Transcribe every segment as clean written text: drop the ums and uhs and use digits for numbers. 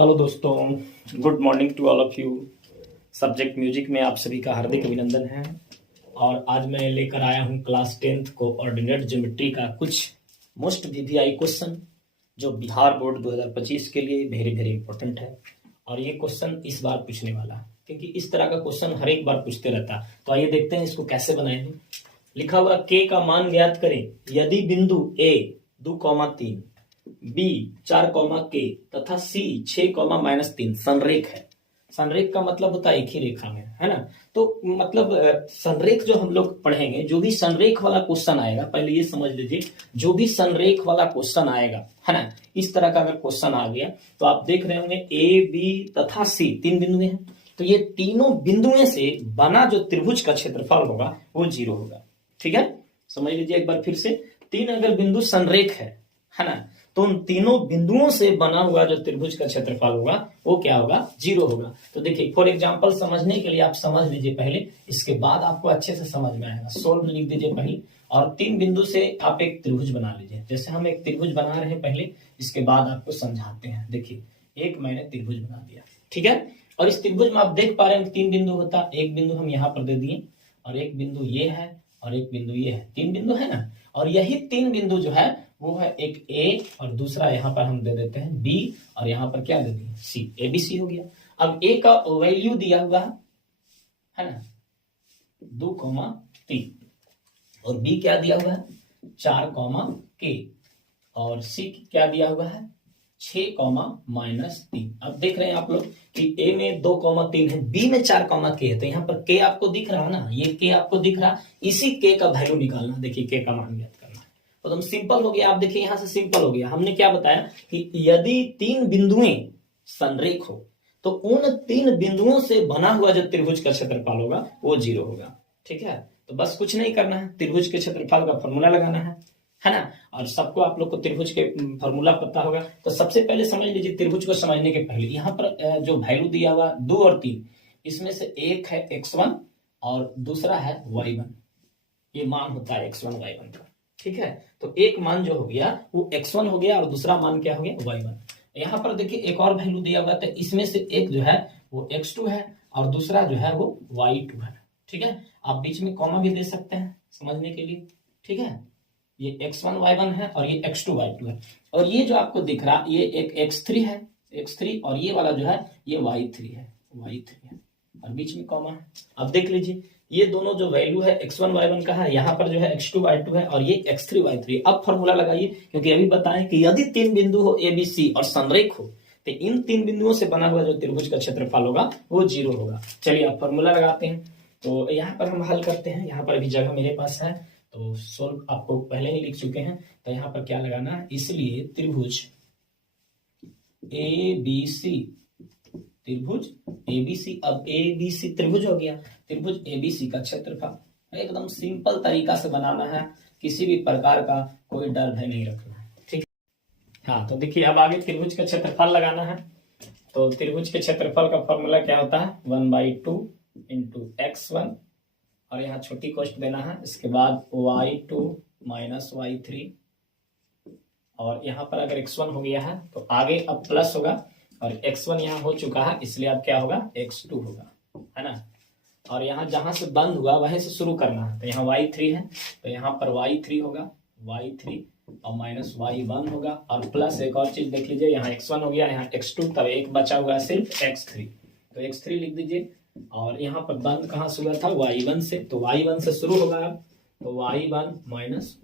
Hello दोस्तों, good morning to all of you. Subject music में आप सभी का हार्दिक अभिनंदन है। और आज मैं लेकर आया हूं क्लास 10th को ऑर्डिनेट ज्योमेट्री का कुछ मोस्ट वीवीआई क्वेश्चन जो बिहार बोर्ड 2025 के लिए वेरी वेरी इंपॉर्टेंट है। और ये क्वेश्चन इस बार पूछने वाला है क्योंकि इस तरह का क्वेश्चन हर एक बार पूछते रहता है। तो आइए देखते हैं इसको कैसे बनाएंगे। लिखा हुआ के का मान ज्ञात करें यदि बिंदु ए 2,3 बी 4, के तथा सी 6, -3 संरेख है। संरेख का मतलब होता है एक ही रेखा में, है ना। तो मतलब संरेख जो हम लोग पढ़ेंगे, जो भी संरेख वाला क्वेश्चन आएगा, पहले ये समझ लीजिए, जो भी संरेख वाला क्वेश्चन आएगा, है ना, इस तरह का अगर क्वेश्चन आ गया तो आप देख रहे होंगे ए बी तथा सी 3 बिंदुएं हैं। तो ये तीनों बिंदुएं से बना जो त्रिभुज का क्षेत्रफल होगा वो 0 होगा। ठीक है, समझ लीजिए एक बार फिर से। 3 अगर बिंदु संरेख है ना, तो उन तीनों बिंदुओं से बना हुआ जो त्रिभुज का क्षेत्रफल होगा वो क्या होगा, 0 होगा। तो देखिए फॉर एग्जांपल समझने के लिए आप समझ लीजिए पहले, इसके बाद आपको अच्छे से समझ में आएगा। सोल्व लिख दीजिए पहले, और 3 बिंदु से आप एक त्रिभुज बना लीजिए। जैसे हम एक त्रिभुज बना रहे हैं पहले, इसके बाद आपको समझाते हैं। देखिए एक मैंने त्रिभुज बना दिया, ठीक है। और इस त्रिभुज में आप देख पा रहे हैं 3 बिंदु होता, एक बिंदु हम यहाँ पर दे दिए, और एक बिंदु ये है, और एक बिंदु ये है। 3 बिंदु है ना, और यही 3 बिंदु जो है वो है एक ए, और दूसरा यहाँ पर हम दे देते हैं बी, और यहाँ पर क्या दे दिए, सी। ए बी सी हो गया। अब ए का वैल्यू दिया हुआ है ना 2,3, और बी क्या दिया हुआ है 4, के, और सी क्या दिया हुआ है 6, -3। अब देख रहे हैं आप लोग कि ए में 2,3 है, बी में 4, के है। तो यहाँ पर के आपको दिख रहा है ना, ये के आपको दिख रहा, इसी के का वैल्यू निकालना। देखिए के का मान ज्ञात करना है, तो एकदम सिंपल हो गया। आप देखिए यहाँ से सिंपल हो गया। हमने क्या बताया कि यदि 3 बिंदुएं संरेख हो तो उन 3 बिंदुओं से बना हुआ जो त्रिभुज का क्षेत्रफल होगा वो 0 होगा। ठीक है, तो बस कुछ नहीं करना है, त्रिभुज के क्षेत्रफल का फॉर्मूला लगाना है ना। और सबको आप लोग को त्रिभुज के फॉर्मूला पता होगा। तो सबसे पहले समझ लीजिए, त्रिभुज को समझने के पहले यहाँ पर जो वैल्यू दिया हुआ 2 और 3, इसमें से एक है x1 और दूसरा है y1। ये मान होता है x1 y1 का। ठीक है, तो एक मान जो हो गया वो x1 हो गया, और दूसरा मान क्या हो गया y1। यहाँ पर देखिए एक और वैल्यू दिया हुआ था, इसमें से एक जो है वो x2 है, और दूसरा जो है वो y2 है। ठीक है, आप बीच में कॉमा भी दे सकते हैं समझने के लिए। ठीक है, ये x1 y1 है, और ये x2 y2 है, और ये जो आपको दिख रहा ये एक x3 है, x3, और ये वाला जो है ये y3 है, और बीच में कॉमा है। अब देख लीजिए ये दोनों जो वैल्यू है x1 y1 का है, यहाँ पर जो है x2 y2 है, और ये x3 y3। अब फॉर्मूला लगाइए, क्योंकि अभी बताएं कि यदि 3 बिंदु हो ए बी सी और संरेख हो तो इन 3 बिंदुओं से बना हुआ जो त्रिभुज का क्षेत्रफल होगा वो 0 होगा। चलिए अब फॉर्मूला लगाते हैं। तो यहाँ पर हम हल करते हैं। यहाँ पर अभी जगह मेरे पास है, तो सोल्व आपको पहले ही लिख चुके हैं। तो यहाँ पर क्या लगाना है, इसलिए त्रिभुज ए बी सी, त्रिभुज एबीसी। अब एबीसी त्रिभुज हो गया, त्रिभुज एबीसी का क्षेत्रफल एकदम सिंपल तरीका से बनाना है, किसी भी प्रकार का कोई डर भय नहीं रखना है। ठीक, हाँ। तो देखिए अब आगे त्रिभुज का क्षेत्रफल लगाना है। तो त्रिभुज के क्षेत्रफल का फॉर्मूला क्या होता है, 1/2 × x1, और यहाँ छोटी कोष्ठ देना है, इसके बाद y2 - y3, और यहाँ पर अगर x1 हो गया है तो आगे अब प्लस होगा, और x1 यहाँ हो चुका है, इसलिए अब क्या होगा x2 होगा, है ना। और यहाँ जहां से बंद हुआ वहीं से शुरू करना है। तो यहाँ y3 है, तो यहाँ पर y3 होगा, y3 और -y1 होगा, और प्लस एक और चीज देख लीजिए, यहाँ x1 हो गया, यहाँ x2, तब एक बचा हुआ है सिर्फ x3। तो x3 लिख दीजिए, और यहाँ पर बंद कहाँ से हुआ था, y1 से, तो y1 से शुरू होगा अब, तो y1 -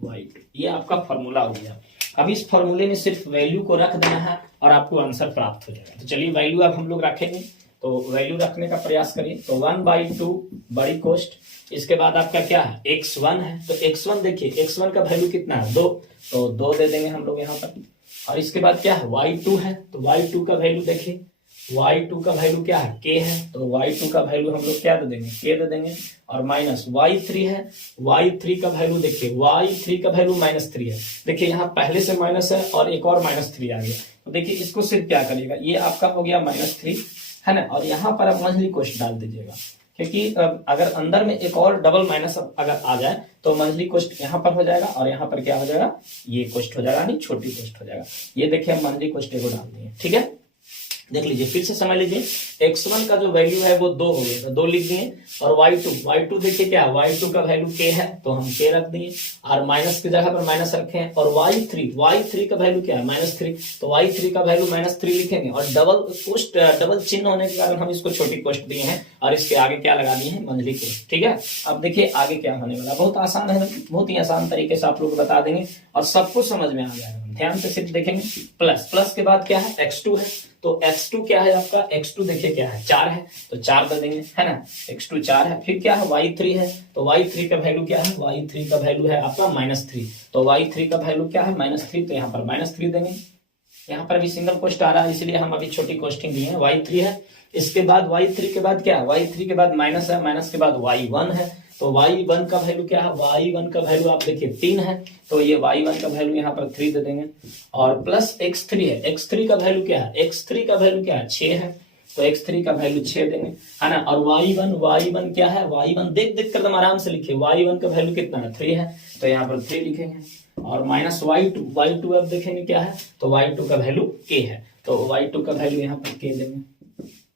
y2, ये आपका फॉर्मूला हो गया। अब इस फॉर्मूले में सिर्फ वैल्यू को रख देना है और आपको आंसर प्राप्त हो जाएगा। तो चलिए वैल्यू अब हम लोग रखेंगे, तो वैल्यू रखने का प्रयास करिए। तो 1/2 बड़ी कोष्ठ, इसके बाद आपका क्या है x1 है, तो x1 देखिए x1 का वैल्यू कितना है 2, तो 2 दे देंगे हम लोग यहाँ पर। और इसके बाद क्या है y2 है, तो y2 का वैल्यू देखिए, y2 का वैल्यू क्या है k है, तो y2 का वैल्यू हम लोग क्या दे देंगे, k दे देंगे। और -y3 है, y3 का वैल्यू देखिए, y3 का वैल्यू -3 है। देखिए यहाँ पहले से माइनस है और एक और -3 आ गया, तो देखिए इसको सिर्फ क्या करिएगा, ये आपका हो गया -3, है ना। और यहाँ पर आप मंझली कोष्ठ डाल दीजिएगा, क्योंकि अगर अंदर में एक और डबल माइनस अगर आ जाए तो मंझली कोष्ठ यहाँ पर हो जाएगा, और यहाँ पर क्या हो जाएगा, ये कोष्ठ हो जाएगा, नहीं छोटी कोष्ठ हो जाएगा। ये देखिए हम मंझली कोष्ठ को डाल दिए। ठीक है, देख लीजिए, फिर से समझ लीजिए, x1 का जो वैल्यू है वो 2 हो गया, तो 2 लिख दिए। और y2 देखिए क्या, y2 का वैल्यू k है तो हम k रख दिए, और माइनस की जगह पर माइनस रखे हैं। और y3 का वैल्यू क्या है, -3, तो y3 का वैल्यू -3 लिखेंगे। और डबल चिन्ह होने के कारण हम इसको छोटी कोष्ट दिए हैं, और इसके आगे क्या लगा दिए हैं, मंझली कोष्ट। ठीक है, अब देखिए आगे क्या होने वाला, बहुत आसान है, बहुत ही आसान तरीके से आप लोग बता देंगे और सबको समझ में आ जाएगा। ध्यान से सिर्फ देखेंगे, प्लस के बाद क्या है, x2 है, तो x2 क्या है आपका, x2 देखिए क्या है, 4 है, तो 4 दे देंगे, है ना, x2 4 है। फिर क्या है, y3 है, तो y3 का वैल्यू क्या है, y3 का वैल्यू है आपका -3, तो y3 का वैल्यू क्या है, -3, तो यहाँ पर -3 देंगे। यहाँ पर भी सिंगल कोष्ट आ रहा है, इसलिए हम अभी छोटी कोष्टिंग दिए हैं, y3 है। इसके बाद y3 के बाद क्या है, y3 के बाद माइनस है, माइनस के बाद y1 है, तो y1 का वैल्यू क्या है, y1 का वैल्यू आप देखिए 3 है, तो ये y1 का वैल्यू यहाँ पर 3 दे देंगे। और प्लस x3 है, x3 का वैल्यू क्या है, x3 का वैल्यू क्या है, 6 है, तो x3 का वैल्यू 6 देंगे, है ना। और y1 क्या है, y1 देख कर एकदम आराम से लिखिए, y1 का वैल्यू कितना है, 3 है, तो यहाँ पर 3 लिखेंगे। और माइनस y2 अब देखेंगे क्या है, तो y2 का वैल्यू k है, तो y2 का वैल्यू यहाँ पर k देंगे।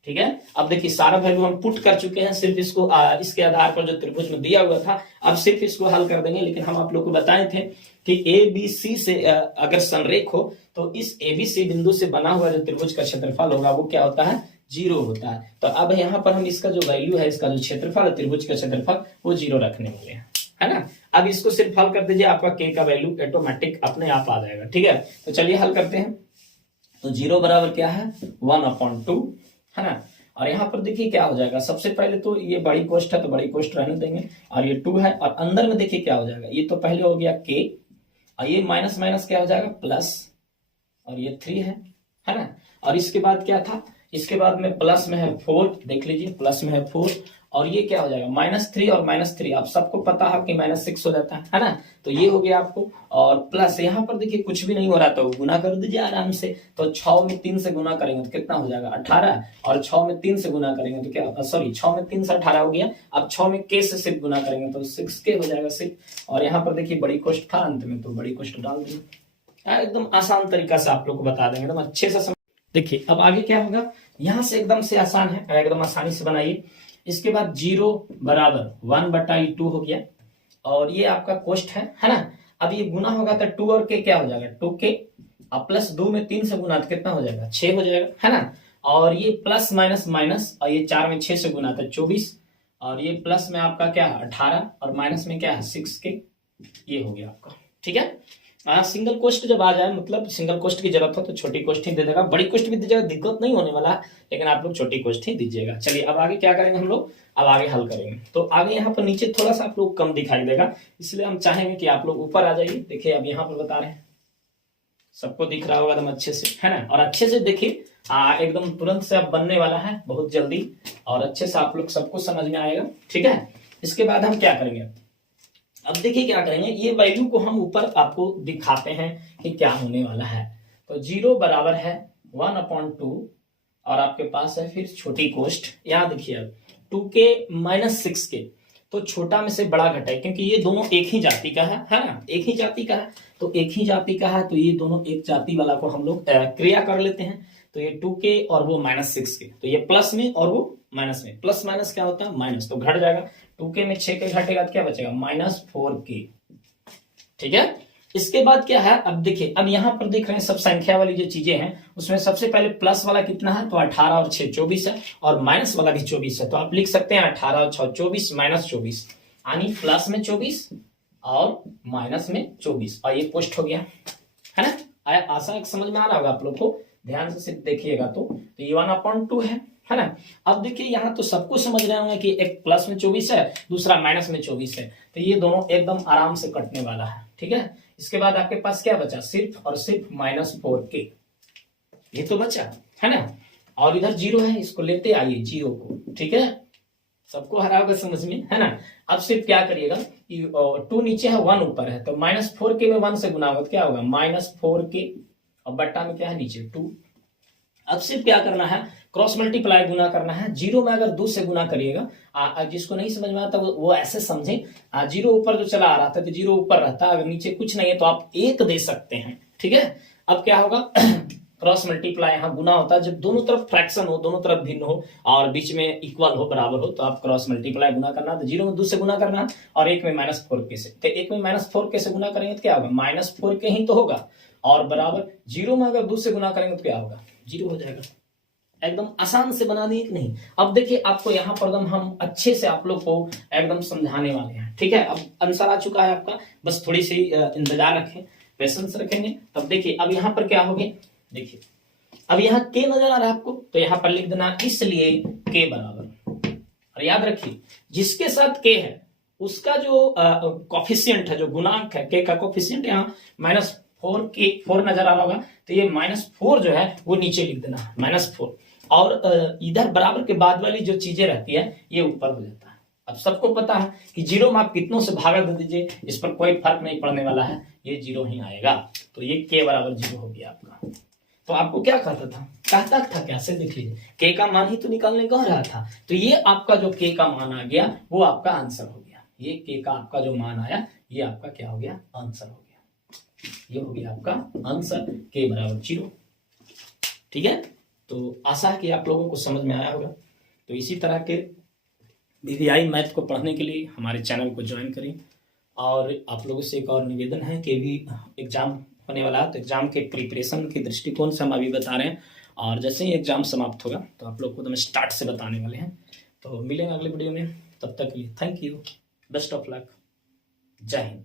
ठीक है, अब देखिए सारा वैल्यू हम पुट कर चुके हैं, सिर्फ इसको इसके आधार पर जो त्रिभुज में दिया हुआ था, अब सिर्फ इसको हल कर देंगे। लेकिन हम आप लोग को बताए थे कि ABC से अगर संरेख हो तो इस ABC बिंदु से बना हुआ जो त्रिभुज का क्षेत्रफल होगा वो क्या होता है, 0 होता है। तो अब यहाँ पर हम इसका जो वैल्यू है, इसका जो क्षेत्रफल है, त्रिभुज का क्षेत्रफल, वो 0 रखने वाले हैं, है ना। अब इसको सिर्फ हल कर दीजिए, आपका k का वैल्यू ऑटोमेटिक अपने आप आ जाएगा। ठीक है, तो चलिए हल करते हैं। तो 0 बराबर क्या है, 1/2, है ना। और यहाँ पर देखिए क्या हो जाएगा, सबसे पहले तो ये बड़ी कोष्ट है तो बड़ी कोष्ट रहने देंगे, और ये 2 है, और अंदर में देखिए क्या हो जाएगा, ये तो पहले हो गया k, और ये माइनस माइनस क्या हो जाएगा, प्लस, और ये 3 है ना। और इसके बाद क्या था, इसके बाद में प्लस में है 4, देख लीजिए प्लस में है 4, और ये क्या हो जाएगा, -3 और -3, आप सबको पता है कि -6 हो जाता है ना। तो ये हो गया आपको, और प्लस यहाँ पर देखिए कुछ भी नहीं हो रहा, तो गुना कर दीजिए आराम से। तो 6 में 3 से गुना करेंगे तो कितना हो जाएगा, 18, और 6 में 3 से गुना करेंगे तो क्या, सॉरी 6 में 3 से 18 हो गया। अब 6 में k से सिर्फ गुना करेंगे तो 6k हो जाएगा सिर्फ। और यहाँ पर देखिए बड़ी कोष्ट था अंत में, तो बड़ी कोष्ट डाल दी। एकदम आसान तरीका से आप लोग को बता देंगे, एकदम अच्छे से देखिए। अब आगे क्या होगा, यहाँ से एकदम से आसान है, एकदम आसानी से बनाइए। इसके बाद 0 बराबर 1/2 हो गया, और ये आपका कोष्ट है ना। अब ये गुना होगा तो 2 और k क्या हो जाएगा, 2k, अब प्लस 2 में 3 से गुना तो कितना हो जाएगा, 6 हो जाएगा, है ना। और ये प्लस माइनस माइनस, और ये 4 में 6 से गुना तो 24, और ये प्लस में आपका क्या है 18, और माइनस में क्या है 6k, ये हो गया आपका। ठीक है, सिंगल कोष्ट जब आ जाए, मतलब सिंगल कोष्ट की जरूरत हो तो छोटी कोष्ट ही दे देगा, बड़ी कोष्ट भी दीजिएगा, दिक्कत नहीं होने वाला, लेकिन आप लोग छोटी कोष्ट ही दीजिएगा। चलिए अब आगे क्या करेंगे हम लोग, अब आगे हल करेंगे। तो आगे यहाँ पर नीचे थोड़ा सा आप लोग कम दिखाई देगा, इसलिए हम चाहेंगे कि आप लोग ऊपर आ जाइए। देखिए अब यहाँ पर बता रहे हैं, सबको दिख रहा होगा एकदम अच्छे से, है ना। और अच्छे से देखिए, एकदम तुरंत से अब बनने वाला है, बहुत जल्दी, और अच्छे से आप लोग सबको समझ में आएगा। ठीक है, इसके बाद हम क्या करेंगे, अब देखिए क्या करेंगे, ये वैल्यू को हम ऊपर आपको दिखाते हैं कि क्या होने वाला है। तो 0 बराबर है 1/2, और आपके पास है फिर छोटी कोष्ट, यहाँ देखिए अब 2k - 6k, तो छोटा में से बड़ा घटाए, क्योंकि ये दोनों एक ही जाति का है ना, एक ही जाति का है, तो एक ही जाति का है, तो ये दोनों एक जाति वाला को हम लोग क्रिया कर लेते हैं। तो ये 2k और वो -6k, तो ये प्लस में और वो माइनस में, प्लस माइनस क्या होता है, माइनस, तो घट जाएगा। 2k में 6k घटेगा तो क्या बचेगा, -4k। ठीक है, इसके बाद क्या है, अब देखिए, अब यहाँ पर देख रहे हैं सब संख्या वाली जो चीजें हैं, उसमें सबसे पहले प्लस वाला कितना है, तो 18 और 6 24 है, और माइनस वाला भी 24 है, तो आप लिख सकते हैं 18 और 6 24 -24, यानी प्लस में 24 और माइनस में 24, और ये पोस्ट हो गया, है ना। आशा समझ में आ रहा होगा आप लोग को, ध्यान से सिर्फ देखिएगा। तो ये 1/2 है ना। अब देखिए यहाँ तो सबको समझ रहे होंगे कि एक प्लस में 24 है, दूसरा माइनस में 24 है, तो ये दोनों एकदम आराम से कटने वाला है। ठीक है, इसके बाद आपके पास क्या बचा, सिर्फ और सिर्फ -4k, ये तो बचा, है ना। और इधर 0 है, इसको लेते आइए 0 को। ठीक है, सबको हरा होगा समझ में, है ना। अब सिर्फ क्या करिएगा, 2 नीचे है 1 ऊपर है, तो -4k में 1 से गुना होगा तो क्या होगा, -4k, और बट्टा में क्या है नीचे 2। अब सिर्फ क्या करना है, क्रॉस मल्टीप्लाई गुना करना है। 0 में अगर 2 से गुना करिएगा, जिसको नहीं समझ में आता वो ऐसे समझे, 0 ऊपर जो चला आ रहा था तो 0 ऊपर रहता, अगर नीचे कुछ नहीं है तो आप 1 दे सकते हैं। ठीक है, अब क्या होगा क्रॉस मल्टीप्लाई यहाँ गुना होता है, जब दोनों तरफ फ्रैक्शन हो, दोनों तरफ भिन्न हो और बीच में इक्वल हो, बराबर हो, तो आप क्रॉस मल्टीप्लाई गुना करना, तो 0 में 2 से गुना करना और 1 में -4 के से। तो 1 में -4 के से गुना करेंगे तो क्या होगा, -4 के ही तो होगा, और बराबर 0 में अगर 2 से गुना करेंगे तो क्या होगा, 0 हो जाएगा। एकदम आसान से बना दिए कि नहीं। अब देखिए आपको यहाँ पर हम अच्छे से आप लोग को एकदम समझाने वाले हैं, ठीक है। अब आंसर आ चुका है आपका, बस थोड़ी सी इंतजार रखें, पेशेंस रखेंगे। तब देखिए अब यहाँ पर क्या होगी, देखिए अब यहाँ के नजर आ रहा है आपको, तो यहाँ पर लिख देना इसलिए के बराबर, और याद रखिए जिसके साथ के है उसका जो कॉफिशिएंट है, जो गुणांक है के का कॉफिशिएंट यहाँ -4 नजर आ रहा होगा, तो ये -4 जो है वो नीचे लिख देना -4, और इधर बराबर के बाद वाली जो चीजें रहती है ये ऊपर हो जाता है। अब सबको पता है कि 0 में आप कितनों से भागा दे दीजिए, इस पर कोई फर्क नहीं पड़ने वाला है, ये 0 ही आएगा। तो ये के बराबर 0 हो गया आपका। तो आपको क्या कहता था कैसे, देख लीजिए के का मान ही तो निकालने कह रहा था, तो ये आपका जो के का मान आ गया वो आपका आंसर हो गया। ये के का आपका जो मान आया ये आपका क्या हो गया, आंसर हो गया। ये हो गया आपका आंसर के बराबर 0, ठीक है। तो आशा है कि आप लोगों को समझ में आया होगा। तो इसी तरह के वीवीआई मैथ को पढ़ने के लिए हमारे चैनल को ज्वाइन करें। और आप लोगों से एक और निवेदन है कि अभी एग्जाम होने वाला है, तो एग्जाम के प्रिपरेशन के दृष्टिकोण से हम अभी बता रहे हैं, और जैसे ही एग्जाम समाप्त होगा तो आप लोग को तो हम स्टार्ट से बताने वाले हैं। तो मिलेंगे अगले वीडियो में, तब तक के लिए thank you, best of luck, जय हिंद।